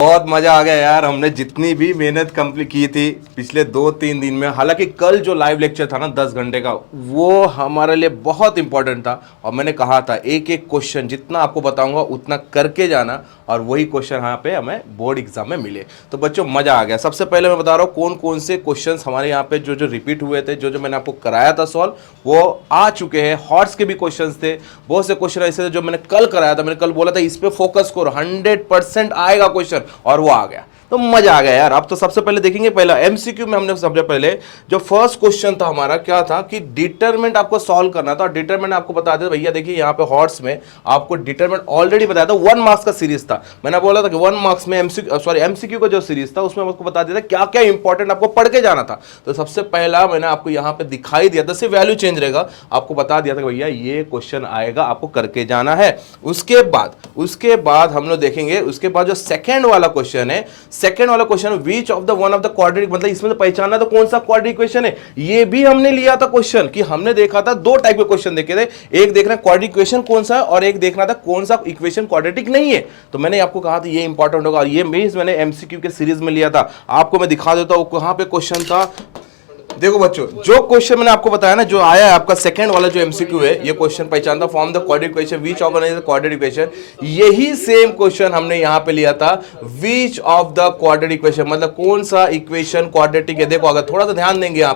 बहुत मजा आ गया यार। हमने जितनी भी मेहनत कंप्लीट की थी पिछले 2-3 दिन में, हालांकि कल जो लाइव लेक्चर था ना 10 घंटे का, वो हमारे लिए बहुत इंपॉर्टेंट था। और मैंने कहा था एक एक क्वेश्चन जितना आपको बताऊंगा उतना करके जाना, और वही क्वेश्चन यहाँ पे हमें बोर्ड एग्जाम में मिले। तो बच्चों मजा आ गया। सबसे पहले मैं बता रहा हूँ कौन कौन से क्वेश्चन हमारे यहाँ पे जो जो रिपीट हुए थे, जो जो मैंने आपको कराया था सॉल्व, वो आ चुके हैं। हॉर्स के भी क्वेश्चन थे, बहुत से क्वेश्चन ऐसे थे जो मैंने कल कराया था। मैंने कल बोला था इस पे फोकस करो, 100% आएगा क्वेश्चन, और वो आ गया। तो मजा आ गया यार। अब तो सबसे पहले देखेंगे, पहला एमसीक्यू में हमने सबसे पहले जो फर्स्ट क्वेश्चन था हमारा क्या था कि डिटरमिनेंट आपको सॉल्व करना था। और डिटरमिनेंट आपको बता दें भैया, देखिए यहाँ पे हॉर्स में आपको डिटरमिनेंट ऑलरेडी बताया था, 1 मार्क्स का सीरीज था। मैंने बोला था कि 1 मार्क्स में एमसीक्यू का जो सीरीज था उसमें आपको बता दिया था क्या क्या इंपॉर्टेंट आपको पढ़ के जाना था। तो सबसे पहला मैंने आपको यहाँ पे दिखाई दिया था, सिर्फ वैल्यू चेंज रहेगा, आपको बता दिया था भैया ये क्वेश्चन आएगा, आपको करके जाना है। उसके बाद हम लोग देखेंगे, उसके बाद जो सेकंड वाला क्वेश्चन है, सेकंड वाला question which of the one of the quadratic, मतलब इसमें तो पहचानना तो कौन सा क्वाड्रेटिक इक्वेशन है। ये भी हमने लिया था क्वेश्चन कि हमने देखा था दो टाइप के क्वेश्चन देखे थे, एक देखना क्वाड्रेटिक इक्वेशन कौन सा है और एक देखना था कौन सा इक्वेशन क्वाड्रेटिक नहीं है। तो मैंने आपको कहा था ये इंपॉर्टेंट होगा, और ये मैंने एमसीक्यू के सीरीज में लिया था। आपको मैं दिखा देता हूं कहां पे क्वेश्चन था। देखो बच्चों, जो क्वेश्चन मैंने आपको बताया ना, जो आया है आपका सेकंड वाला जो एमसीक्यू है, ये क्वेश्चन पहचानता form the quadratic equation which of the quadratic equation, यही सेम क्वेश्चन हमने यहां पे लिया था, which of the quadratic equation, मतलब कौन सा इक्वेशन क्वाड्रेटिक है। देखो अगर थोड़ा सा ध्यान देंगे यहां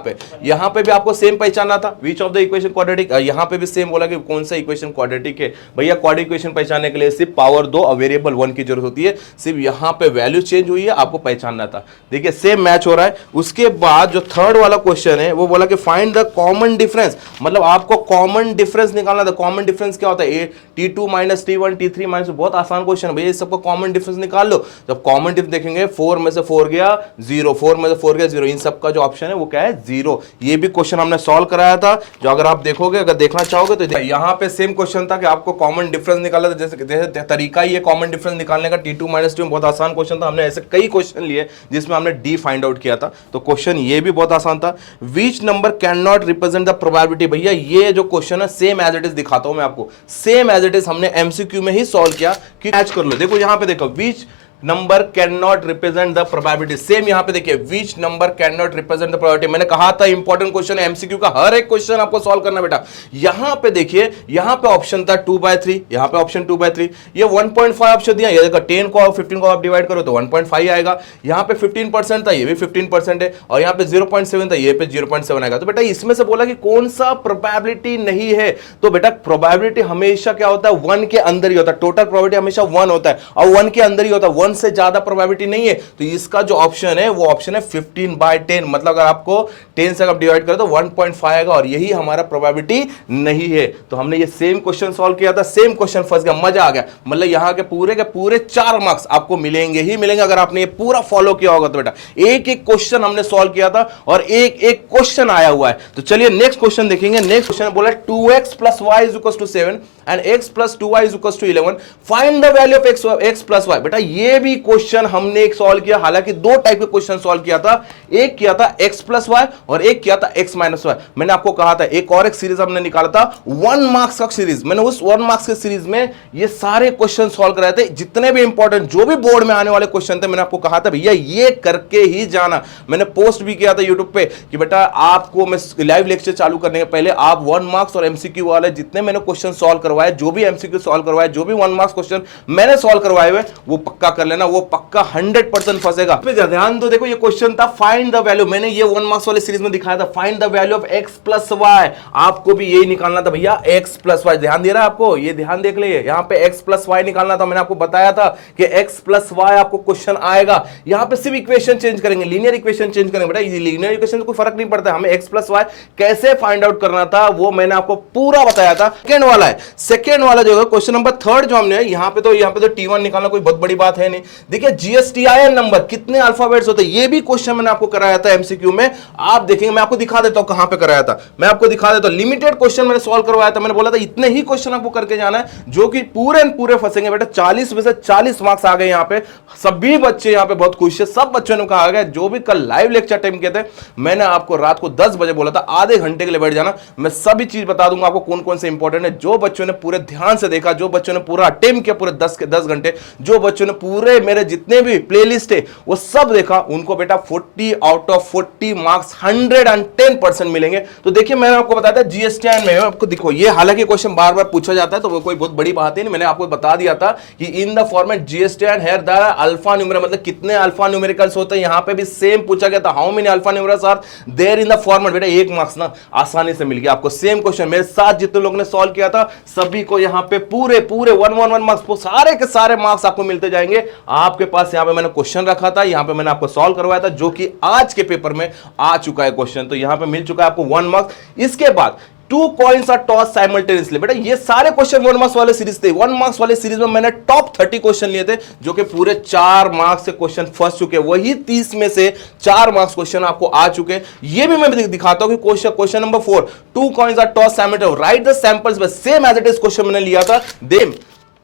पे भी आपको सेम पहचानना था, which of the equation quadratic, यहां पे भी सेम बोला कि कौन सा इक्वेशन क्वाड्रेटिक है। भैया क्वाड्रेटिक इक्वेशन पहचानने के लिए सिर्फ पावर 2 और वेरिएबल 1 की जरूरत होती है, सिर्फ यहां पे वैल्यू चेंज हुई है, आपको पहचानना था। देखिए सेम मैच हो रहा है। उसके बाद जो थर्ड वाला क्वेश्चन है वो बोला कि फाइंड द कॉमन डिफरेंस, मतलब आपको कॉमन डिफरेंस निकालना था। कॉमन डिफरेंस क्या होता है, T2 minus T1 T3 minus, बहुत आसान क्वेश्चन है भैया, इस सबको कॉमन डिफरेंस निकाल लो। जब कॉमन डिफरेंस देखेंगे 4 में से 4 गया 0, 4 में से 4 गया 0, इन सब का जो ऑप्शन है वो क्या है 0। ये भी क्वेश्चन हमने सॉल्व कराया था, जो अगर आप देखोगे, अगर देखना चाहोगे तो यहाँ पे सेम क्वेश्चन था कि आपको कॉमन डिफरेंस निकालना था। जैसे तरीका ही है कॉमन डिफरेंस निकालने का, T2 माइनस T1 बहुत आसान क्वेश्चन था। हमने ऐसे कई क्वेश्चन लिए जिसमें हमने डी फाइंड आउट किया था, तो क्वेश्चन ये भी बहुत आसान था। Which number can not represent the probability, भैया ये जो क्वेश्चन है सेम एज इट इज दिखाता हूं मैं आपको, सेम एज इट इज हमने एमसीक्यू में ही सॉल्व किया कि मैच कर लो। देखो यहां पे देखो, which number can not represent the probability, same यहां पे देखिए which number can not represent the probability. मैंने कहा था इंपॉर्टेंट क्वेश्चन है एमसीक्यू का, हर एक क्वेश्चन आपको सॉल्व करना बेटा। यहां पे देखिए, यहां पे ऑप्शन था 2/3, यहां पे ऑप्शन 2/3, ये 1.5 ऑप्शन दिया, ये देखो 10 को 15 को आप डिवाइड करो तो 1.5 आएगा। यहां पे 15% था, ये भी 15% है, और यहां पे 0.7 था, ये पे 0.7 आएगा। तो बेटा इसमें से बोला कि कौन सा प्रोबेबिलिटी नहीं है, तो बेटा प्रोबेबिलिटी हमेशा क्या होता है 1 के अंदर ही होता है, टोटल प्रोबेबिलिटी हमेशा 1 होता है, और 1 के अंदर ही होता है, 1 से ज्यादा प्रोबेबिलिटी नहीं है। तो इसका जो ऑप्शन है वो ऑप्शन है 15/10, मतलब अगर आपको 10 से आप डिवाइड करें तो 1.5 आएगा, और यही हमारा प्रोबेबिलिटी नहीं है। तो हमने ये सेम क्वेश्चन सॉल्व किया था, सेम क्वेश्चन फंस गया, मजा आ गया। मतलब यहां के पूरे 4 मार्क्स आपको मिलेंगे ही मिलेंगे अगर आपने ये पूरा फॉलो किया होगा। तो बेटा एक एक क्वेश्चन हमने सॉल्व किया था और एक एक क्वेश्चन आया हुआ है। तो चलिए नेक्स्ट क्वेश्चन देखेंगे। नेक्स्ट क्वेश्चन बोला 2x + y = 7 and x + 2y = 11, find the value of x + y। बेटा ये भी क्वेश्चन हमने एक सॉल्व किया, हालांकि दो टाइप के क्वेश्चन सॉल्व किया था, एक किया था x + y और एक किया था x - y। मैंने आपको कहा था एक और एक सीरीज हमने निकाला था 1 मार्क्स का सीरीज, मैंने उस 1 मार्क्स के सीरीज में ये सारे क्वेश्चन सॉल्व कराए थे, जितने भी इंपॉर्टेंट जो भी बोर्ड में आने वाले क्वेश्चन थे। मैंने आपको कहा था भैया ये करके ही जाना। मैंने पोस्ट भी किया था यूट्यूब पे कि बेटा आपको मैं लाइव लेक्चर चालू करने के पहले आप 1 मार्क्स और एमसीक्यू वाले जितने मैंने क्वेश्चन सॉल्व करवाए, जो भी एमसीक्यू सॉल्व करवाए, जो भी 1 मार्क्स क्वेश्चन मैंने सॉल्व करवाए हुए, वो पक्का कर लेना, वो पक्का 100% फंसेगा। ध्यान दो, देखो ये क्वेश्चन था फाइंड द वैल्यू, मैंने ये 1 मार्क्स वाले सीरीज में दिखाया था, find the value of x + y। आपको भी यही निकालना था भैया, x + y। ध्यान दे रहा है आपको, ये ध्यान देख लिए, यहां पे x + y निकालना था। मैंने आपको बताया था कि x + y आपको क्वेश्चन आएगा। यहां पे सिर्फ इक्वेशन चेंज करेंगे, लीनियर इक्वेशन चेंज करेंगे। बेटा ये लीनियर इक्वेशन से कोई फर्क नहीं पड़ता, हमें x + y कैसे फाइंड आउट करना था वो मैंने आपको पूरा बताया था। सेकंड वाला है, सेकंड वाला जो है क्वेश्चन नंबर 3 जो हमने यहां पे तो T1 निकालना कोई बहुत बड़ी बात है नहीं। देखिए GSTIN नंबर कितने अल्फाबेट्स होते हैं, ये भी क्वेश्चन मैंने आपको कराया था एमसीक्यू में। आप देखेंगे, मैं आपको दिखा देता हूं कहां पे कराया था, मैं आपको दिखा देता हूं। लिमिटेड क्वेश्चन मैंने सॉल्व करवाया था, मैंने बोला था इतने ही क्वेश्चन आपको करके जाना है जो कि पूरे फंसेंगे। बेटा 40 में से 40 मार्क्स आ गए यहां पे, सभी बच्चे यहां पे बहुत खुश है। सब बच्चों ने कहा गया, जो भी कल लाइव लेक्चर टाइम किए थे, मैंने आपको रात को 10 बजे बोला था आधे घंटे के लिए बैठ जाना, मैं सभी चीज बता दूंगा आपको कौन कौन से इंपॉर्टेंट है। जो बच्चों ने पूरे ध्यान से देखा, जो बच्चों ने पूरा अटेम्प्ट किया पूरे 10 घंटे, जो बच्चों ने पूरा पूरे मेरे जितने भी प्लेलिस्ट है वो सब देखा, उनको बेटा 40 आउट ऑफ 40 मार्क्स 110% मिलेंगे। तो देखिए मैंने आपको बताया था जीएसटीएन में, आपको देखो ये हालांकि क्वेश्चन बार बार पूछा जाता है तो वो कोई बहुत बड़ी बात नहीं, मैंने आपको बता दिया था कि in the format GSTN here the alpha numerical, मतलब कितने अल्फा न्यूमेरिकल्स होते हैं, यहां पे भी सेम पूछा गया था, how many alpha numericals are there in the format. बेटा 1 मार्क्स ना आसानी से मिल गया आपको, सेम क्वेश्चन मेरे साथ जितने लोगों ने सॉल्व किया था सभी को यहां पे पूरे 1 मार्क्स, सारे के सारे मार्क्स आपको मिलते जाएंगे। आपके पास यहां पे मैंने क्वेश्चन रखा था, यहां पे मैंने आपको सॉल्व करवाया था, जो कि आज के पेपर में आ चुका है क्वेश्चन, तो यहां पे मिल चुका है आपको 1 मार्क्स। इसके बाद 2 कॉइन्स आर टॉस साइमल्टेनियसली, बेटा ये सारे क्वेश्चन 1 मार्क्स वाले सीरीज थे। 1 मार्क्स वाले सीरीज में मैंने टॉप 30 क्वेश्चन लिए थे, जो कि पूरे 4 मार्क्स से क्वेश्चन फंस चुके, वही 30 में से 4 मार्क्स क्वेश्चन आपको आ चुके। ये भी मैं दिखाता हूं कि question number 4, 2 coins are toss simultaneously, write the samples, बस same as it is question मैंने लिया था। Them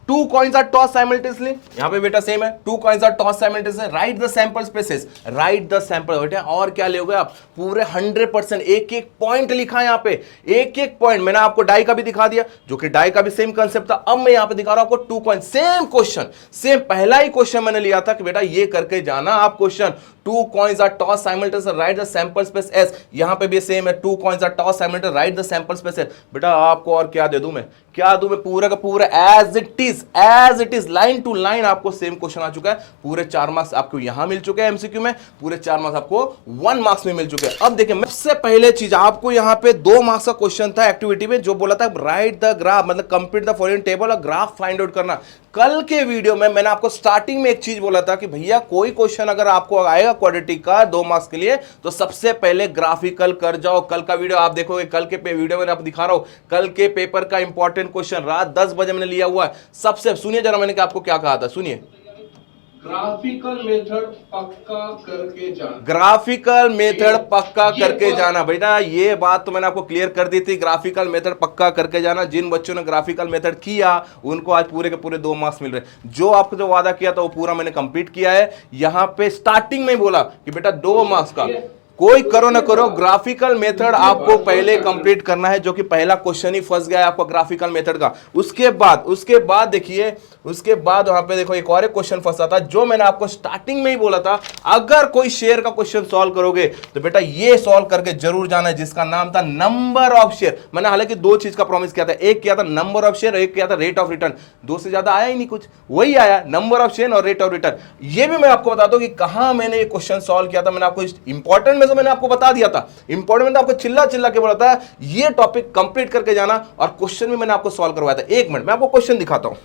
2 coins are tossed simultaneously, यहां पे बेटा सेम है, 2 coins are tossed simultaneously, write the sample spaces, write the sample, बेटा और क्या लोगे आप, पूरे 100% एक एक पॉइंट लिखा है यहां पे, एक एक पॉइंट। मैंने आपको डाई का भी दिखा दिया, जो कि डाई का भी सेम कंसेप्ट था। अब मैं यहां पे दिखा रहा हूं आपको 2 कॉइन, सेम क्वेश्चन, सेम पहला ही क्वेश्चन मैंने लिया था कि बेटा ये करके जाना आप question. 2 coins are tossed simultaneously, write the sample space S, यहां पे भी सेम है, 2 coins are tossed simultaneously, write the sample space S। बेटा आपको और क्या दे दूं मैं, क्या दूं मैं, पूरा का पूरा as it is line to line आपको सेम क्वेश्चन आ चुका है। पूरे 4 मार्क्स आपको यहां मिल चुके हैं एमसीक्यू में, पूरे 4 मार्क्स आपको 1 मार्क्स में मिल चुके हैं। अब देखिए सबसे पहले चीज आपको यहां पे 2 मार्क्स का क्वेश्चन था एक्टिविटी में, जो बोला था राइट द ग्राफ, मतलब कंप्लीट द फॉलोइंग टेबल और ग्राफ फाइंड आउट करना। कल के वीडियो में मैंने आपको स्टार्टिंग में एक चीज बोला था कि भैया कोई क्वेश्चन अगर आपको आएगा क्वाड्रेटिक का 2 मार्क्स के लिए, तो सबसे पहले ग्राफिकल कर जाओ। कल का वीडियो आप देखोगे, कल के वीडियो में आपको दिखा रहा हूं, कल के पेपर का इंपॉर्टेंट क्वेश्चन रात 10 बजे मैंने लिया हुआ है। सबसे सुनिए जरा मैंने आपको क्या कहा था, सुनिए, ग्राफिकल मेथड पक्का करके जाना, ग्राफिकल मेथड पक्का करके जाना। बेटा ये बात तो मैंने आपको क्लियर कर दी थी, ग्राफिकल मेथड पक्का करके जाना। जिन बच्चों ने ग्राफिकल मेथड किया उनको आज पूरे के पूरे 2 मार्क्स मिल रहे। जो आपको जो वादा किया था वो पूरा मैंने कंप्लीट किया है। यहां पे स्टार्टिंग में बोला कि बेटा 2 मार्क्स का कोई करो ना करो, ग्राफिकल मेथड आपको पहले कंप्लीट करना है, जो कि पहला क्वेश्चन ही फंस गया है आपको ग्राफिकल मेथड का। उसके बाद देखिए, उसके बाद वहां पे देखो एक और क्वेश्चन फंसा था, जो मैंने आपको स्टार्टिंग में ही बोला था, अगर कोई शेयर का क्वेश्चन सॉल्व करोगे तो बेटा ये सॉल्व करके जरूर जाना है, जिसका नाम था नंबर ऑफ शेयर। मैंने हालांकि 2 चीज का प्रॉमिस किया था, एक किया था नंबर ऑफ शेयर, एक किया था रेट ऑफ रिटर्न। 2 से ज्यादा आया ही नहीं कुछ, वही आया नंबर ऑफ शेयर और रेट ऑफ रिटर्न। ये भी मैं आपको बता दूं कि कहां मैंने ये क्वेश्चन सॉल्व किया था। मैंने आपको इंपॉर्टेंट में से मैंने आपको बता दिया था, इंपॉर्टेंट में आपको चिल्ला के बोला था ये टॉपिक कंप्लीट करके जाना, और क्वेश्चन भी मैंने आपको सॉल्व करवाया था। 1 मिनट मैं आपको क्वेश्चन दिखाता हूं।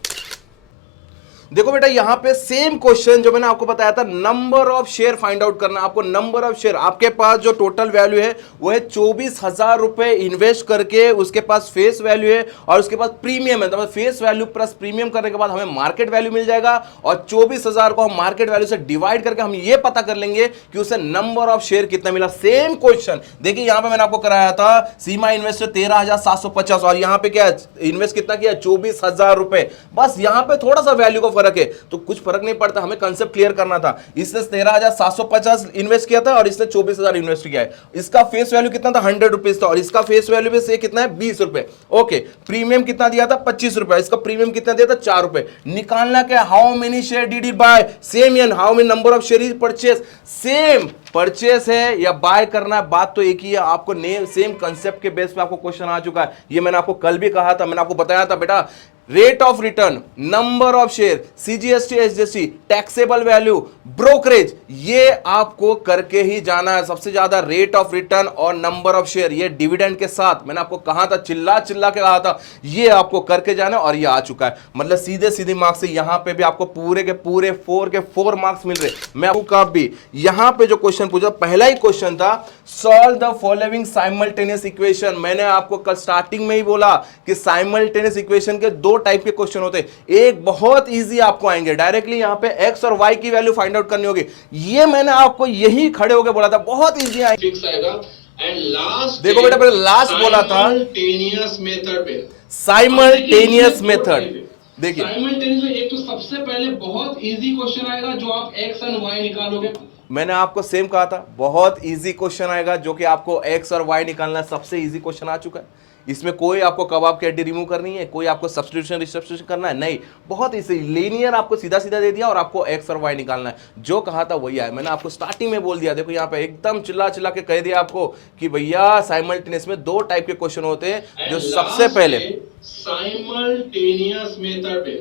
देखो बेटा यहां पे सेम क्वेश्चन जो मैंने आपको बताया था, number of share find out करना। आपको नंबर ऑफ शेयर, आपके पास जो टोटल वैल्यू है वो है 24,000 रुपए इन्वेस्ट करके, उसके पास फेस वैल्यू है और उसके पास प्रीमियम है, मतलब फेस वैल्यू प्लस प्रीमियम करने के बाद हमें मार्केट वैल्यू मिल जाएगा, और 24,000 को हम मार्केट वैल्यू से डिवाइड करके हम ये पता कर लेंगे कि उसे नंबर ऑफ शेयर कितना मिला। सेम क्वेश्चन देखिए यहां पे मैंने आपको कराया था, सीमा इन्वेस्ट 13,750, और यहां पे क्या इन्वेस्ट कितना किया, 24,000 रुपए। बस यहां पे थोड़ा सा वैल्यू का फर्क है, तो कुछ फर्क नहीं पड़ता, हमें कंसेप्ट क्लियर करना था। इसने 13,750 इन्वेस्ट किया था और इसने 24,000 इन्वेस्ट किया है। इसका फेस वैल्यू कितना था, 100 रुपीज था, और इसका फेस वैल्यू भी से कितना है, 20 रुपए। ओके, प्रीमियम कितना दिया था, 25 रुपए, इसका प्रीमियम कितना दिया था, 4 रुपए। निकालना क्या, how many share did he buy, same, या how many number of share is purchase, same purchase है या बाय करना है, बात तो एक ही है। आपको सेम कंसेप्ट के बेस पे आपको क्वेश्चन आ चुका है। ये मैंने आपको कल भी कहा था, मैंने आपको बताया था बेटा rate of return, number of share, CGST, SGST, taxable value, brokerage, ये आपको करके ही जाना है। सबसे ज्यादा रेट ऑफ रिटर्न और नंबर ऑफ शेयर, ये डिविडेंड के साथ मैंने आपको कहा था, चिल्ला के कहा था, ये आपको करके जाना, और ये आ चुका है। मतलब सीधे मार्क्स से यहां पे भी आपको पूरे के पूरे 4 के 4 मार्क्स मिल रहे। मैं आपको भी यहां पे जो क्वेश्चन पूछा, पहला ही क्वेश्चन था, solve the following simultaneous equation. मैंने आपको कल स्टार्टिंग में ही बोला कि साइमल्टेनियस इक्वेशन के 2 टाइप के क्वेश्चन होते हैं। एक बहुत इजी आपको आएंगे, डायरेक्टली यहां पे एक्स और वाई की वैल्यू फाइंड आउट करनी होगी। ये मैंने आपको यही खड़े होकर बोला था, बहुत इजी आएंगे। एंड लास्ट देखो बेटा मैंने लास्ट बोला था साइमल्टेनियस मेथड पे, साइमल्टेनियस मेथड। देखिए साइमल्टेनियस में एक तो सबसे पहले बहुत इजी क्वेश्चन आएगा, जो आप एक्स एंड वाई निकालोगे। मैंने आपको सेम कहा था, बहुत इजी क्वेश्चन आएगा, जो कि आपको एक्स और वाई निकालना है। सबसे इजी क्वेश्चन आ चुका है। इसमें कोई आपको कबाब की हड्डी रिमूव करनी है, कोई आपको सब्स्टिट्यूशन रिसब्स्टिट्यूशन करना है नहीं, बहुत इजी लीनियर आपको सीधा सीधा दे दिया और आपको एक्स और वाई निकालना है। जो कहा था वही आया, मैंने आपको स्टार्टिंग में बोल दिया, देखो यहाँ पे एकदम चिल्ला चिल्ला के कह दिया आपको कि भैया साइमल्टेनियस में दो टाइप के क्वेश्चन होते हैं जो सबसे पहले साइमल्टेनियस मेथड है।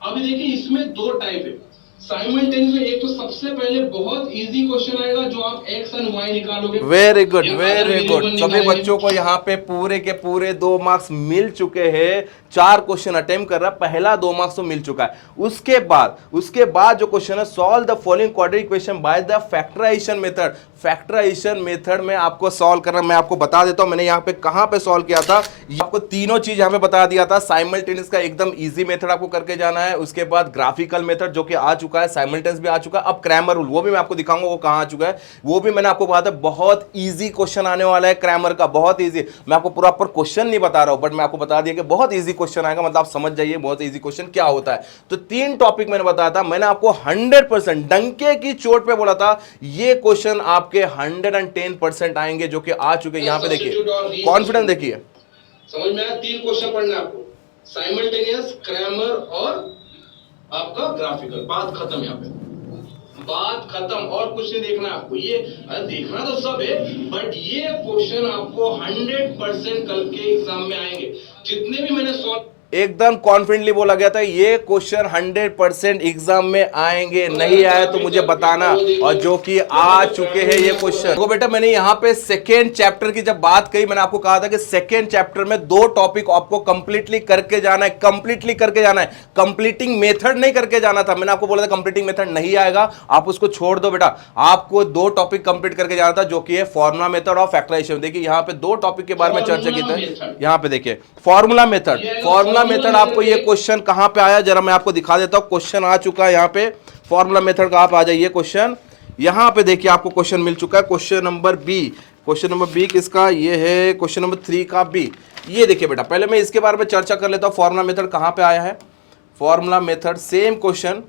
अभी देखिए इसमें दो टाइप है साइमल्टेनियस में। एक तो सबसे पहले बहुत इजी क्वेश्चन आएगा जो आप एक्स एंड वाई निकालोगे। वेरी गुड वेरी गुड, सभी बच्चों को यहाँ पे पूरे के पूरे 2 मार्क्स मिल चुके हैं। 4 क्वेश्चन अटेम्प्ट कर रहा, पहला 2 मार्क्स तो मिल चुका है। उसके बाद जो क्वेश्चन है, solve the following quadratic equation by the factorisation method. Factorisation method में आपको सॉल्व करना, मैं आपको बता देता हूं मैंने यहाँ पे कहां पे सॉल्व किया था। आपको तीनों चीज यहाँ पे बता दिया था। साइमल्टेनियस का एकदम इजी मेथड आपको करके जाना है, उसके बाद ग्राफिकल मेथड जो कि आ चुका है, साइमल्टेनियस भी आ चुका है, अब क्रैमर रूल वो भी मैं आपको दिखाऊंगा वो कहां आ चुका है। वो भी मैंने आपको कहा था बहुत ईजी क्वेश्चन आने वाला है क्रैमर का, बहुत ईजी। मैं आपको प्रॉपर क्वेश्चन नहीं बता रहा हूं, बट मैं आपको बता दिया कि बहुत ईजी क्वेश्चन आएगा, मतलब आप समझ जाइए बहुत ईजी क्वेश्चन क्या होता है। तो 3 टॉपिक मैंने बताया था, मैंने आपको 100% डंके की चोट पे बोला था ये क्वेश्चन आपके 110% आएंगे, जो कि आ चुके हैं। यहां पे देखिए कॉन्फिडेंस देखिए, समझ में आया। 3 क्वेश्चन पढ़ना है आपको, साइमल्टेनियस, क्रैमर और आपका ग्राफिकल। बात खत्म, यहाँ पे बात खत्म, और कुछ नहीं देखना आपको। ये देखना तो सब है, बट ये क्वेश्चन आपको 100% कल के एग्जाम में आएंगे। जितने भी मैंने सॉल्व एकदम कॉन्फिडेंटली बोला गया था ये क्वेश्चन 100% एग्जाम में आएंगे, नहीं आए तो मुझे बताना, और जो कि आ चुके हैं ये क्वेश्चन। देखो बेटा, मैंने यहाँ पे सेकेंड चैप्टर की जब बात कही, मैंने आपको कहा था कि सेकेंड चैप्टर में 2 टॉपिक आपको कंप्लीटली करके जाना है, कंप्लीटली करके जाना है। कंप्लीटिंग मेथड नहीं करके जाना था, मैंने आपको बोला था कंप्लीटिंग मेथड नहीं आएगा, आप उसको छोड़ दो बेटा। आपको 2 टॉपिक कंप्लीट करके जाना था, जो कि है फॉर्मूला मेथड और फैक्टराइजेशन। देखिए यहाँ पे 2 टॉपिक के बारे में चर्चा की थी। यहाँ पे देखिए फॉर्मूला मेथड, मेथड आपको ये क्वेश्चन कहां पे आया, जरा मैं आपको दिखा देता हूं। क्वेश्चन आ चुका है यहाँ पे, फॉर्मूला मेथड कहां पे आ जाइए क्वेश्चन, यहां पे देखिए आपको क्वेश्चन मिल चुका है। Question number B, question number B किसका, ये है क्वेश्चन नंबर 3 का बी। ये देखिए बेटा, पहले मैं इसके बारे में चर्चा कर लेता हूं। फॉर्मूला मेथड कहां पे आया है, फॉर्मूला मेथड सेम क्वेश्चन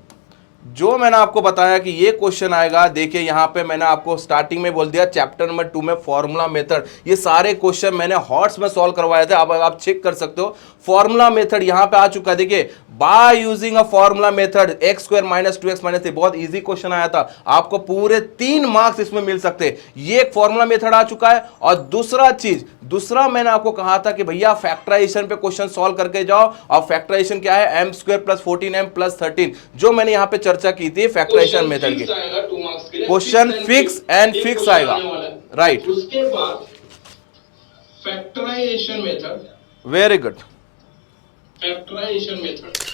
जो मैंने आपको बताया कि ये क्वेश्चन आएगा। देखिए यहाँ पे मैंने आपको स्टार्टिंग में बोल दिया चैप्टर नंबर 2 में फॉर्मूला मेथड, ये सारे क्वेश्चन मैंने हॉट्स में सॉल्व करवाए थे, अब आप चेक कर सकते हो। फॉर्मूला मेथड यहाँ पे आ चुका है, देखिए by using a formula method x² - 2x - 3, बहुत इजी क्वेश्चन आया था, आपको पूरे 3 मार्क्स इसमें मिल सकते हैं। ये एक फॉर्मूला मेथड आ चुका है। और दूसरा मैंने आपको कहा था कि भैया फैक्टराइजेशन पे क्वेश्चन सॉल्व करके जाओ, और फैक्टराइजेशन क्या है, m² + 14m + 13, जो मैंने यहाँ पे चर्चा की थी फैक्टराइजेशन मेथड की। क्वेश्चन फिक्स एंड फिक्स आएगा, राइट। उसके बाद factorisation method, very good. Factorisation method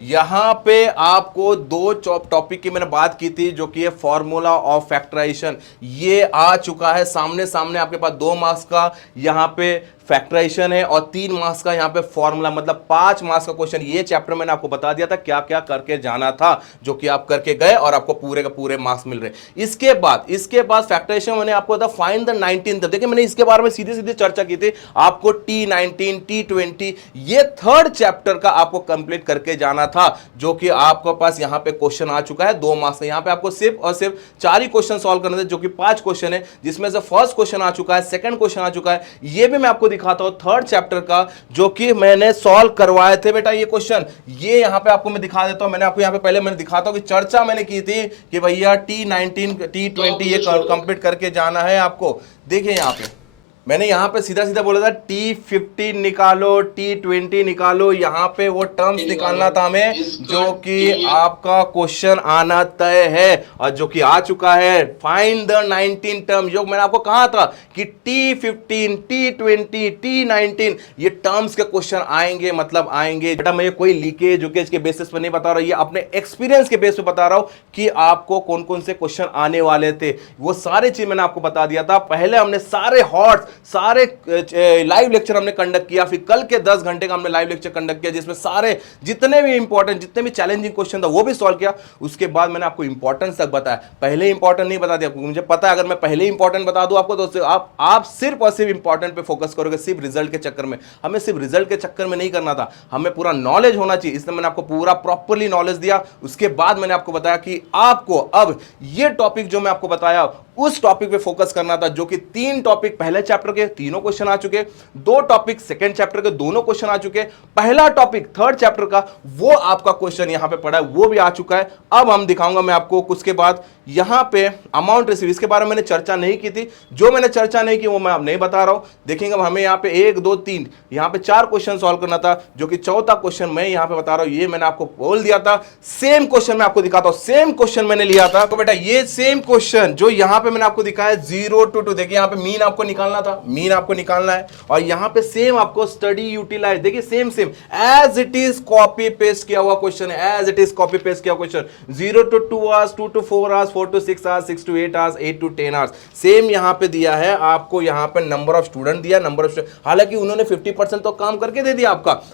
यहां पे आपको 2 टॉपिक की मैंने बात की थी, जो कि है फॉर्मूला ऑफ फैक्टराइजेशन। ये आ चुका है सामने सामने, आपके पास 2 मार्क्स का यहां पे फैक्टराइजेशन है और 3 मार्क्स का यहाँ पे फॉर्मूला, मतलब 5 मार्क्स का क्वेश्चन। ये चैप्टर मैंने आपको बता दिया था क्या क्या करके जाना था, जो कि आप करके गए और आपको पूरे के पूरे मार्क्स मिल रहे। इसके बाद फैक्टराइजेशन मैंने आपको बताया फाइंड द 19th। देखिए मैंने इसके बारे में सीधे सीधे चर्चा की थी, आपको T19 T20 ये 3rd चैप्टर का आपको कंप्लीट करके जाना था, जो कि आपके पास यहाँ पे क्वेश्चन आ चुका है 2 मार्क्स का। यहाँ पे आपको सिर्फ और सिर्फ 4 ही क्वेश्चन सॉल्व करने थे, जो कि 5 क्वेश्चन है, जिसमें से फर्स्ट क्वेश्चन आ चुका है, सेकंड क्वेश्चन आ चुका है। ये भी मैं आपको दिखाता हूं 3rd चैप्टर का, जो कि मैंने सॉल्व करवाए थे बेटा ये क्वेश्चन। ये यहां पे आपको मैं दिखा देता हूं, मैंने आपको यहां पे पहले मैंने दिखाता हूं कि चर्चा मैंने की थी कि भैया T19 T20 ये कंप्लीट करके जाना है आपको। देखिए यहां पे मैंने यहां पे सीधा सीधा बोला था T15 निकालो, T20 निकालो, यहां पे वो टर्म्स निकालना था हमें, जो कि आपका क्वेश्चन आना तय है और जो कि आ चुका है। फाइंड द 19 टर्म, जो मैंने आपको कहा था कि T15 T20 T19 ये टर्म्स के क्वेश्चन आएंगे, मतलब आएंगे बेटा। मैं कोई लीकेज जुकेज के बेसिस पर नहीं बता रहा हूं, ये अपने एक्सपीरियंस के बेस पे बता रहा हूं कि आपको कौन कौन से क्वेश्चन आने वाले थे। वो सारे चीज मैंने आपको बता दिया था। पहले हमने सारे हॉट सारे लाइव लेक्चर हमने कंडक्ट किया, फिर कल के 10 घंटे का हमने लाइव लेक्चर कंडक्ट किया, जिसमें सारे जितने भी इंपॉर्टेंट जितने भी चैलेंजिंग क्वेश्चन था वो भी सॉल्व किया। उसके बाद मैंने आपको इंपॉर्टेंस तक बताया, पहले इंपॉर्टेंट नहीं बता दिया। मुझे पता है अगर मैं पहले इंपॉर्टेंट बता दूं आपको तो आप सिर्फ और सिर्फ इंपॉर्टेंट पे फोकस करोगे, सिर्फ रिजल्ट के चक्कर में। हमें सिर्फ रिजल्ट के चक्कर में नहीं करना था, हमें पूरा नॉलेज होना चाहिए, इसलिए मैंने आपको पूरा प्रॉपर्ली नॉलेज दिया। उसके बाद मैंने आपको बताया कि आपको अब ये टॉपिक जो मैं आपको बताया उस टॉपिक पे फोकस करना था, जो कि 3 टॉपिक पहले चैप्टर चैप्टर के तीनों क्वेश्चन आ चुके, दो टॉपिक सेकंड चैप्टर के दोनों क्वेश्चन आ चुके, पहला टॉपिक थर्ड चैप्टर का वो आपका क्वेश्चन यहां पे पड़ा है वो भी आ चुका है। अब हम दिखाऊंगा मैं आपको उसके बाद यहां पे अमाउंट रिसीव, इसके बारे में मैंने चर्चा नहीं की थी, जो मैंने चर्चा नहीं की वो मैं अब नहीं बता रहा हूं। देखेंगे अब हमें यहां पे 1 2 3 यहां पे 4 क्वेश्चन सॉल्व करना था, जो कि चौथा क्वेश्चन मैं यहां पे बता रहा हूं, ये मैंने आपको बोल दिया था। सेम क्वेश्चन मैं आपको दिखाता हूं, सेम क्वेश्चन मैंने लिया था। तो बेटा ये सेम क्वेश्चन जो यहां पे मैंने आपको दिखाया 0 to 2, देखिए यहां पे मीन आपको निकालना था, मीन आपको निकालना है, और यहां पे सेम आपको स्टडी यूटिलाइज, देखिए same same as it is copy paste किया हुआ क्वेश्चन है, as it is copy paste किया question. 0 to 2 hours, 2 to 4 hours, 4 to 6 hours, 6 to 8 hours, 8 to 10 hours, same यहां पे दिया है आपको। यहां पे नंबर ऑफ स्टूडेंट दिया, नंबर ऑफ, हालांकि उन्होंने 50% तो काम करके दे दिया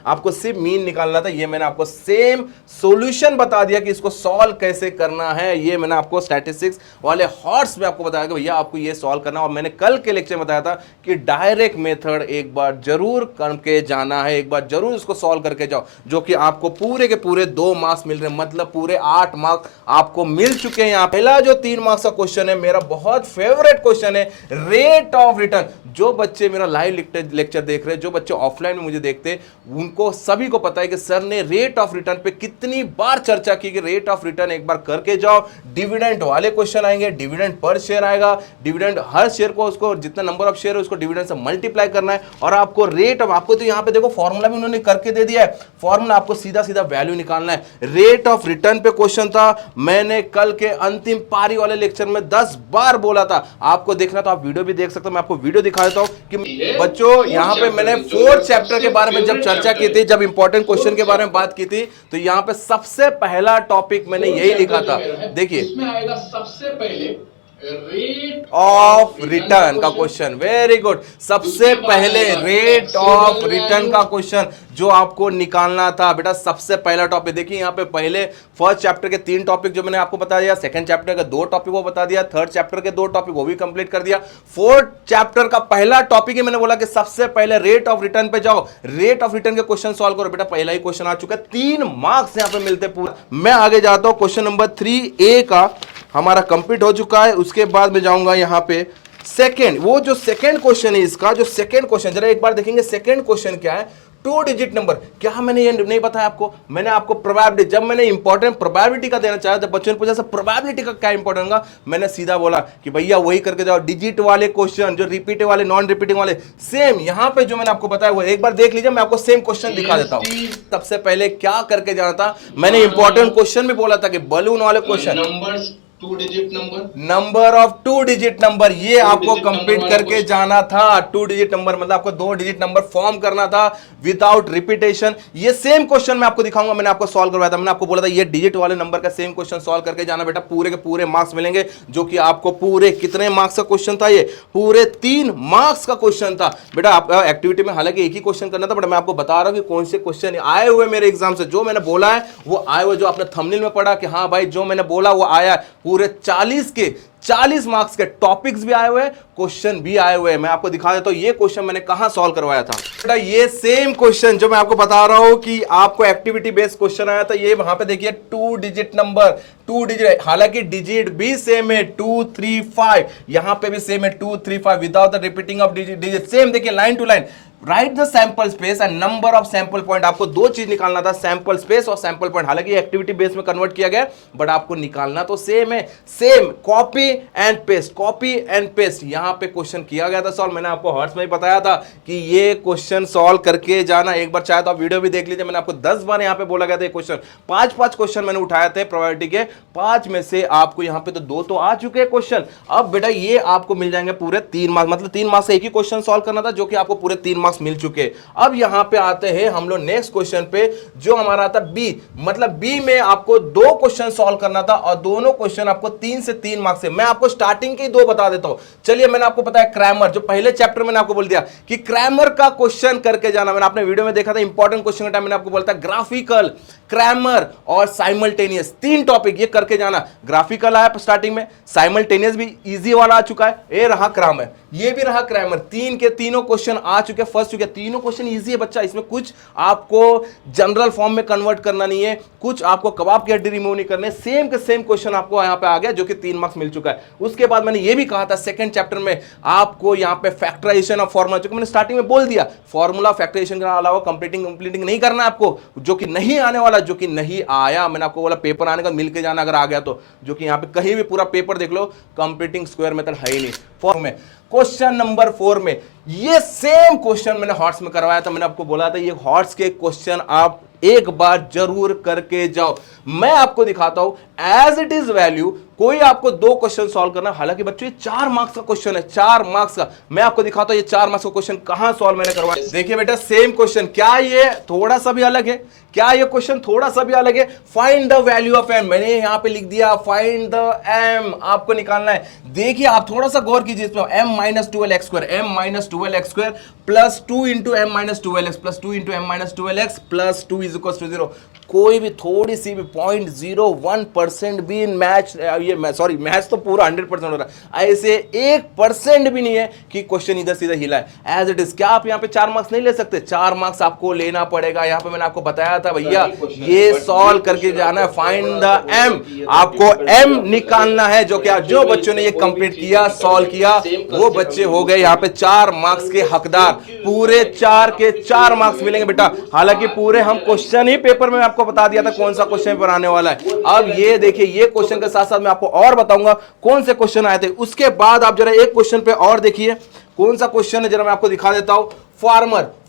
आपको सिर्फ मीन निकालना था। ये मैंने आपको सेम सॉल्यूशन बता दिया कि इसको सॉल्व कैसे करना है, ये मैंने आपको स्टैटिस्टिक्स वाले हॉर्स में आपको बताया कि भैया आपको ये सॉल्व करना। और मैंने कल के लेक्चर में बताया था कि डायरेक्ट मेथड एक बार जरूर करके जाना है, एक बार जरूर इसको सॉल्व करके जाओ, जो कि आपको पूरे के पूरे 2 मार्क्स मिल रहे हैं, मतलब पूरे 8 मार्क्स आपको मिल चुके हैं। यहाँ पहला जो 3 मार्क्स का क्वेश्चन है मेरा बहुत फेवरेट क्वेश्चन है, रेट ऑफ रिटर्न। जो बच्चे मेरा लाइव लेक्चर देख रहे हैं, जो बच्चे ऑफलाइन में मुझे देखते, उनको सभी को पता है कि सर ने रेट ऑफ रिटर्न पे कितनी बार चर्चा की कि रेट ऑफ रिटर्न एक बार करके जाओ। डिविडेंड वाले क्वेश्चन आएंगे, डिविडेंड पर शेयर आएगा, डिविडेंड हर शेयर को उसको जितना नंबर ऑफ शेयर है उसको डिविडेंड से मल्टीप्लाई करना है, और आपको रेट ऑफ, आपको तो यहाँ पे देखो फॉर्मूला भी उन्होंने करके दे दिया है, फॉर्मूला आपको सीधा सीधा वैल्यू निकालना है। रेट ऑफ रिटर्न पे क्वेश्चन था, मैंने कल के अंतिम पारी वाले लेक्चर में 10 बार बोला था। आपको देखना तो आप वीडियो भी देख सकते हो, मैं आपको वीडियो दिखा देता हूं कि बच्चों यहाँ पे मैंने 4th चैप्टर के बारे में जब चर्चा की थी, जब इंपॉर्टेंट क्वेश्चन के बारे में बात की थी, तो यहाँ पे सबसे पहला टॉपिक मैंने यही लिखा था। देखिए इसमें आएगा सबसे पहले रेट ऑफ रिटर्न का क्वेश्चन, वेरी गुड। सबसे पहले रेट ऑफ रिटर्न का क्वेश्चन जो आपको निकालना था बेटा, सबसे पहला टॉपिक। देखिए यहाँ पे पहले फर्स्ट चैप्टर के 3 टॉपिक जो मैंने आपको बता दिया, सेकंड चैप्टर के 2 टॉपिक वो बता दिया, थर्ड चैप्टर के 2 टॉपिक वो भी कंप्लीट कर दिया, फोर्थ चैप्टर का पहला टॉपिक ही मैंने बोला कि सबसे पहले रेट ऑफ रिटर्न पे जाओ, रेट ऑफ रिटर्न के क्वेश्चन सॉल्व करो। बेटा पहला ही क्वेश्चन आ चुका है, 3 मार्क्स यहाँ पे मिलते पूरा। मैं आगे जाता हूं, क्वेश्चन नंबर 3A का हमारा कंप्लीट हो चुका है। उसके बाद मैं जाऊंगा यहाँ पे सेकेंड, वो जो सेकेंड क्वेश्चन है इसका, जो सेकेंड क्वेश्चन जरा एक बार देखेंगे सेकेंड क्वेश्चन क्या है। 2 डिजिट नंबर, क्या मैंने ये नहीं बताया आपको, मैंने आपको प्रोबेबिलिटी, जब मैंने इंपॉर्टेंट प्रोबेबिलिटी का देना चाहा, जब बच्चों ने पूछा सर प्रोबेबिलिटी का क्या इंपॉर्टेंट होगा, मैंने सीधा बोला कि भैया वही करके जाओ, डिजिट वाले क्वेश्चन जो रिपीटेड वाले नॉन रिपीटिंग वाले, सेम यहाँ पे जो मैंने आपको बताया वो एक बार देख लीजिए, मैं आपको सेम क्वेश्चन दिखा देता हूँ। सबसे पहले क्या करके जाना था, मैंने इंपॉर्टेंट क्वेश्चन भी बोला था कि बलून वाले question, numbers 2 digit number of 2 digit number, ये आपको कंप्लीट करके जाना था। 2 डिजिट नंबर मतलब आपको 2 डिजिट नंबर फॉर्म करना था विदाउट रिपीटेशन। ये सेम क्वेश्चन मैं आपको दिखाऊंगा, मैंने आपको सॉल्व करवाया था, मैंने आपको बोला था ये डिजिट वाले नंबर का सेम क्वेश्चन सॉल्व करके जाना बेटा, पूरे के पूरे मार्क्स मिलेंगे, जो कि आपको पूरे कितने मार्क्स का क्वेश्चन था, ये पूरे 3 मार्क्स का क्वेश्चन था बेटा। आपका एक्टिविटी में हालांकि एक ही क्वेश्चन करना था, बट मैं आपको बता रहा हूं कि कौन से क्वेश्चन आए हुए मेरे एग्जाम से, जो मैंने बोला है वो आए हुए, जो आपने थंबनेल में पढ़ा कि हाँ भाई जो मैंने बोला वो आया, पूरे 40 मार्क्स के टॉपिक्स भी आए हुए हैं, क्वेश्चन भी आए हुए हैं। मैं आपको दिखा देता हूं ये क्वेश्चन मैंने कहां सॉल्व करवाया था बेटा। ये सेम क्वेश्चन जो मैं आपको बता रहा हूं कि आपको एक्टिविटी बेस्ड क्वेश्चन आया था, ये वहां पे देखिए 2 डिजिट नंबर, 2 डिजिट, हालांकि डिजिट भी सेम है 2 3 5, यहां पे भी सेम है 2 3 5 without the repeating of digit, same देखिए line to line. Write the sample space and number of sample point, आपको 2 चीज निकालना था, सैंपल स्पेस और सैंपल पॉइंट। हालांकि एक्टिविटी बेस में कन्वर्ट किया गया, बट आपको निकालना तो सेम है, same copy and paste, copy and paste. यहां पे क्वेश्चन किया गया था सॉल्व, मैंने आपको हर्ट्स में बताया था कि ये क्वेश्चन सॉल्व करके जाना। एक बार चाहे तो आप वीडियो भी देख लीजिए, मैंने आपको 10 बार यहां पे बोला गया था क्वेश्चन, 5 क्वेश्चन मैंने उठाए थे प्रोबेबिलिटी के, 5 में से आपको यहां पे तो 2 तो आ चुके हैं क्वेश्चन। अब बेटा ये आपको मिल जाएंगे पूरे 3 मार्क्स, मतलब 3 मार्क्स से एक ही क्वेश्चन सॉल्व करना था, जो कि आपको पूरे 3 मार्क्स मिल चुके। अब यहां पे आते हैं हम लोग नेक्स्ट क्वेश्चन पे, जो हमारा था बी, मतलब बी में आपको 2 क्वेश्चन सॉल्व करना था, और दोनों क्वेश्चन आपको 3 से 3 मार्क्स से। मैं आपको स्टार्टिंग के 2 बता देता हूं। चलिए मैंने आपको बताया क्रैमर, जो पहले चैप्टर मैंने आपको बोल दिया कि क्रैमर का क्वेश्चन करके जाना, मैंने आपने वीडियो में देखा था इंपॉर्टेंट क्वेश्चन का टाइम, मैंने आपको बोलता ग्राफिकल, क्रैमर और साइमल्टेनियस, 3 टॉपिक ये करके जाना। ग्राफिकल आया स्टार्टिंग में, साइमल्टेनियस भी इजी वाला आ चुका है, ये रहा क्रैमर, ये भी रहा क्रैमर, 3 के तीनों क्वेश्चन आ चुके फर्स्ट फंस चुके हैं। तीनों क्वेश्चन इजी है बच्चा, इसमें कुछ आपको जनरल फॉर्म में कन्वर्ट करना नहीं है, कुछ आपको कबाब की हड्डी रिमूव नहीं करने, सेम के सेम क्वेश्चन आपको यहाँ पे आ गया जो कि 3 मार्क्स मिल चुका है। उसके बाद मैंने ये भी कहा था सेकंड चैप्टर में आपको यहाँ पे फैक्टराइजेशन ऑफ फॉर्मूला, जो मैंने स्टार्टिंग में बोल दिया, फॉर्मूला फैक्टराइजेशन के अलावा कंप्लीटिंग नहीं करना है आपको, जो कि नहीं आने वाला, जो कि नहीं आया, मैंने आपको बोला पेपर आने का मिलके जाना अगर आ गया तो, जो कि यहाँ पे कहीं भी पूरा पेपर देख लो कंप्लीटिंग स्क्वायर मेथड है ही नहीं। फॉर्म में क्वेश्चन नंबर 4 में ये सेम क्वेश्चन मैंने हॉट्स में करवाया था, मैंने आपको बोला था ये हॉट्स के क्वेश्चन आप एक बार जरूर करके जाओ। मैं आपको दिखाता हूं एज इट इज वैल्यू, कोई आपको 2 क्वेश्चन सॉल्व करना, हालांकि बच्चों ये 4 मार्क्स का क्वेश्चन है, 4 मार्क्स का। मैं आपको दिखाता हूं ये 4 मार्क्स का क्वेश्चन कहां सॉल्व मैंने करवाया। देखिए बेटा सेम क्वेश्चन, क्या ये थोड़ा सा भी अलग है? क्या ये क्वेश्चन थोड़ा सा भी अलग है? Find the value of m, मैंने यहां पे लिख दिया फाइंड द m, आपको निकालना है। देखिए आप थोड़ा सा गौर कीजिए इसमें, m minus 12x² m minus 12x² plus 2 into m minus 12x plus 2 into m minus 12x plus 2 is equal to 0। कोई भी थोड़ी सी भी 0.01% भी इन मैच, ये सॉरी मैच तो पूरा 100% हो रहा है, ऐसे 1% भी नहीं है कि क्वेश्चन इधर सीधा हिला है। एज इट इज, क्या आप यहाँ पे 4 मार्क्स नहीं ले सकते? 4 मार्क्स आपको लेना पड़ेगा। यहाँ पे मैंने आपको बताया था भैया ये सॉल्व करके जाना है, फाइंड द m, आपको m निकालना है। जो क्या जो बच्चों ने ये कंप्लीट किया, सॉल्व किया, वो बच्चे हो गए यहाँ पे 4 मार्क्स के हकदार। पूरे 4 के 4 मार्क्स मिलेंगे बेटा। हालांकि पूरे हम क्वेश्चन ही पेपर में आपको बता दिया था कौन सा क्वेश्चन पेपर आने वाला है। अब ये देखिए, ये क्वेश्चन के साथ साथ मैं आपको और बताऊंगा कौन से क्वेश्चन आए थे। उसके बाद आप जरा एक क्वेश्चन पे और देखिए कौन सा क्वेश्चन है, जरा मैं आपको दिखा देता हूं।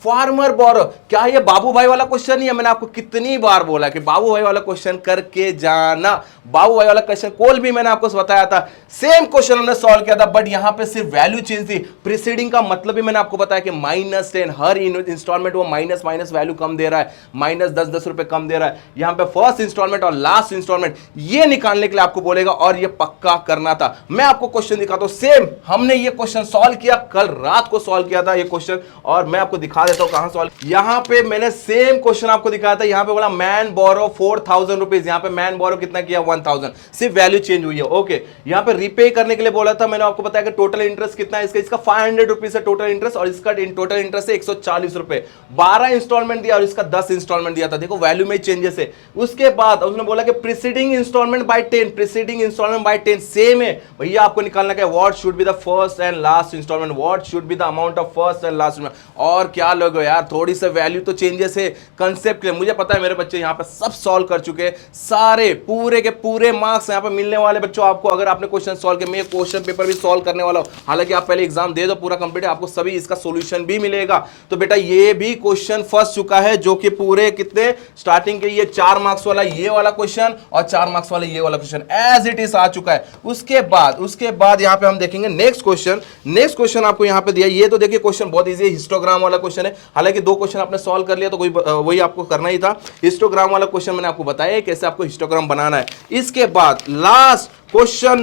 फार्मर बोरो, क्या ये बाबू भाई वाला क्वेश्चन नहीं है? मैंने आपको कितनी बार बोला कि बाबू भाई वाला क्वेश्चन करके जाना। बाबू भाई वाला क्वेश्चन कोल भी मैंने आपको बताया था, सेम क्वेश्चन हमने सॉल्व किया था, बट यहां पे सिर्फ वैल्यू चेंज थी। प्रीसीडिंग का मतलब भी मैंने आपको बताया कि -10, हर इंस्टॉलमेंट वो माइनस वैल्यू कम दे रहा है, -10 रुपए कम दे रहा है। यहां पे फर्स्ट इंस्टॉलमेंट और लास्ट इंस्टॉलमेंट ये निकालने के लिए आपको बोलेगा, और ये पक्का करना था। मैं आपको क्वेश्चन दिखाता हूं, सेम हमने ये क्वेश्चन सॉल्व किया, कल रात को सॉल्व किया था ये क्वेश्चन, और मैं आपको दिखा देता हूं कहां सॉल्व। यहां पे मैंने सेम क्वेश्चन आपको दिखाया था, यहां पे बोला मैन बोरो 4000 रुपीज, यहां पे मैन बोरो कितना किया 1000, सिर्फ वैल्यू चेंज हुई है। ओके, यहां पे रिपे करने के लिए बोला था, मैंने आपको बताया कि टोटल इंटरेस्ट कितना है इसका 500 रुपीज है टोटल इंटरेस्ट, और इसका टोटल इंटरेस्ट है 140 रुपए। 12 इंस्टॉलमेंट दिया और इसका 10 इंस्टॉलमेंट दिया था। देखो वैल्यू में चेंजेस है। उसके बाद उसने बोला कि preceding instalment by 10, preceding instalment by 10 same है भैया। आपको निकालना है what should be the first and last instalment, what should be the amount of first and last. और क्या लोग यार, थोड़ी सी वैल्यू तो चेंजेस है कंसेप्ट के। मुझे पता है मेरे बच्चे यहाँ पे सब सॉल्व कर चुके हैं, सारे पूरे के पूरे मार्क्स यहाँ पे मिलने वाले बच्चों आपको, अगर आपने क्वेश्चन सॉल्व किया। मैं क्वेश्चन पेपर भी सॉल्व करने वाला हूँ, हालांकि आप पहले एग्जाम दे दो पूरा कंप्लीट है, आपको सभी इसका सॉल्यूशन भी मिलेगा। तो बेटा ये भी क्वेश्चन फंस चुका है, जो कि पूरे कितने स्टार्टिंग के ये 4 मार्क्स वाला ये वाला क्वेश्चन और 4 मार्क्स वाला ये वाला क्वेश्चन एज इट इज आ चुका है। उसके बाद यहाँ पे हम देखेंगे नेक्स्ट क्वेश्चन आपको यहाँ पे दिया। ये तो देखिए क्वेश्चन बहुत इजी है, हिस्टोग्राम वाला क्वेश्चन है। हालांकि 2 क्वेश्चन आपने सॉल्व कर लिया तो कोई वही आपको करना ही था। हिस्टोग्राम वाला क्वेश्चन मैंने आपको बताया कैसे आपको हिस्टोग्राम बनाना है। इसके बाद लास्ट क्वेश्चन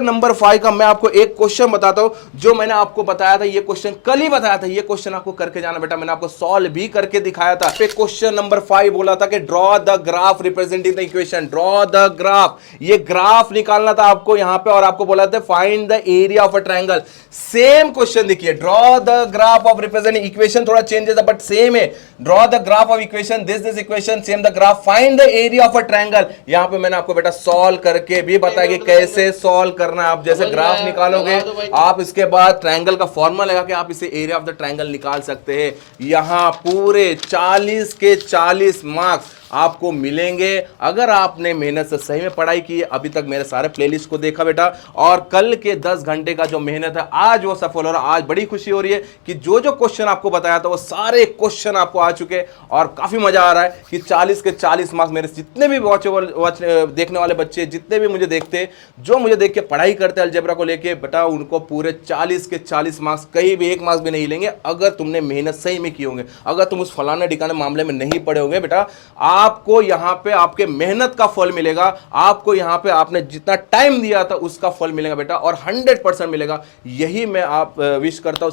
नंबर 5 का मैं आपको एक क्वेश्चन बताता हूं, जो मैंने आपको बताया था, ये क्वेश्चन कल ही बताया था, ये क्वेश्चन आपको करके जाना बेटा। मैंने आपको सॉल्व भी करके दिखाया था। पे क्वेश्चन नंबर 5 बोला था कि draw the graph representing the equation, draw the graph, ये ग्राफ निकालना था आपको यहां पे, और आपको बोला था find the area of a triangle. Same question देखिए, draw the graph of representing, equation थोड़ा चेंजेस है बट सेम है। Draw the graph of equation, this equation same the graph, find the area of a triangle. यहां पे मैंने आपको बेटा solve करके भी बताया कि कैसे सॉल्व करना है। आप जैसे ग्राफ निकालोगे, आप इसके बाद ट्रायंगल का फॉर्मूला लगा के आप इसे एरिया ऑफ द ट्रायंगल निकाल सकते हैं। यहां पूरे 40 के 40 मार्क्स आपको मिलेंगे अगर आपने मेहनत से सही में पढ़ाई की। अभी तक मेरे सारे प्लेलिस्ट को देखा बेटा, और कल के 10 घंटे का जो मेहनत है आज वो सफल हो रहा है। आज बड़ी खुशी हो रही है कि जो क्वेश्चन आपको बताया था वो सारे क्वेश्चन आपको आ चुके, और काफी मजा आ रहा है कि 40 के 40 मार्क्स मेरे जितने भी देखने वाले बच्चे, जितने भी मुझे देखते, जो मुझे देख के पढ़ाई करते अलजेब्रा को लेके बेटा, उनको पूरे 40 के 40 मार्क्स, कहीं भी 1 मार्क्स भी नहीं लेंगे अगर तुमने मेहनत सही में की होंगे। अगर तुम उस फलाने ठिकाने मामले में नहीं पढ़े होंगे बेटा, आपको यहां पे आपके मेहनत का फल मिलेगा। आपको यहां पे आपने जितना टाइम दिया था उसका फल मिलेगा बेटा, और 100% मिलेगा। यही मैं आप विश करता हूं।